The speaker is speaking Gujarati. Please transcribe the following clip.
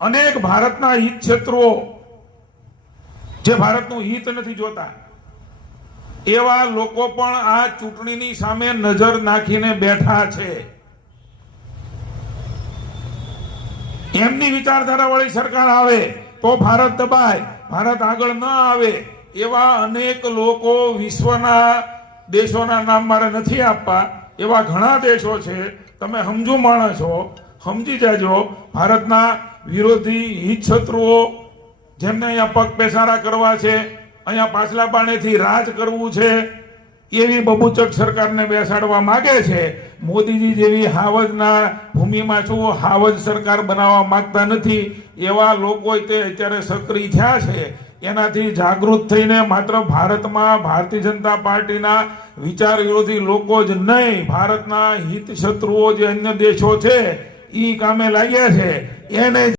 અનેક ભારતના હિત ક્ષેત્રો જે ભારતનું હિત નથી જોતા એવા લોકો પણ આ ચૂંટણીની સામે નજર નાખીને બેઠા છે. એમની વિચારધારા વાળી સરકાર આવે તો ભારત દબાય, ભારત આગળ ન આવે એવા અનેક લોકો વિશ્વના દેશોના નામ મારે નથી આપવા, એવા ઘણા દેશો છે. તમે સમજુ માણસ છો, સમજી જાજો. ભારતના વિરોધી હિત શત્રુઓ જેમને અહીંયા પગ પેસારા કરવા છે, અહીંયા પાછલા બાણેથી રાજ કરવું છે, એવી બબુચક સરકારને બેસાડવા માંગે છે. મોદીજી જેવી હાવજના ભૂમિમાં શું હાવજ સરકાર બનાવવા માંગતા નથી. એવા લોકો તે અત્યારે સક્રિય થયા છે. એનાથી જાગૃત થઈને માત્ર ભારતમાં ભારતીય જનતા પાર્ટીના વિચાર વિરોધી લોકો જ નહીં, ભારતના હિત શત્રુઓ જે અન્ય દેશો છે એ કામે લાગ્યા છે એને